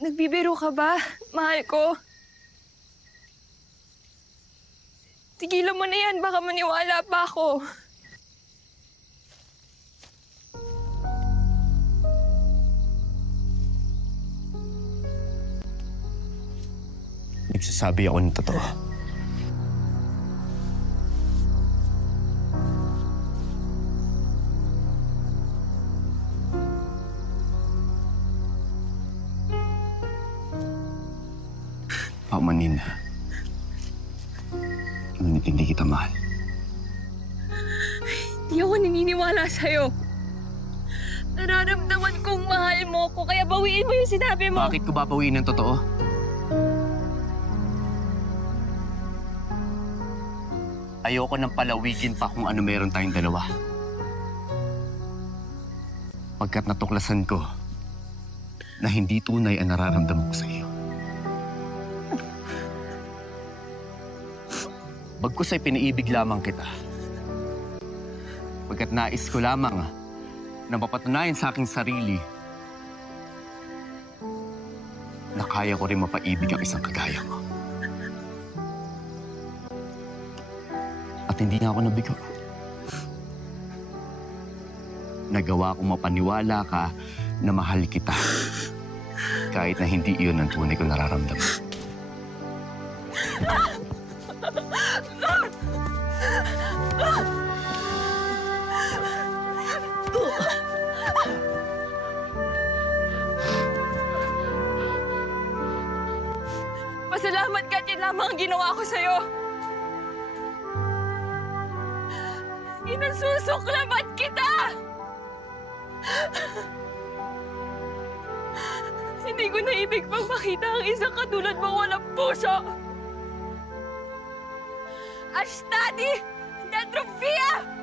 Nagbibiro ka ba? Mahal ko. Tigilan mo na yan, baka maniwala pa ako. Nagsasabi ako ng totoo. Paumanin. Ngunit hindi kita mahal. Hindi ako naniniwala sa'yo. Nararamdaman kong mahal mo ko, kaya bawiin mo yung sinabi mo. Bakit ko babawiin ng totoo? Ayoko nang palawigin pa kung ano meron tayong dalawa. Pagkat natuklasan ko na hindi tunay ang nararamdaman ko sa iyo. Bagkus ay piniibig lamang kita. Pagkat nais ko lamang na mapatunayan sa aking sarili na kaya ko rin mapaibig ang isang kagaya mo. At hindi nga ako nabigo. Nagawa kong mapaniwala ka na mahal kita kahit na hindi iyon ang tunay ko nararamdaman. Pasalamat ka at yun lamang ang ginawa ko sa'yo. Inasusuklamat kita! Hindi ko na ibig pang makita ang isang katulad mong walang puso. Ashtadi Netrofia!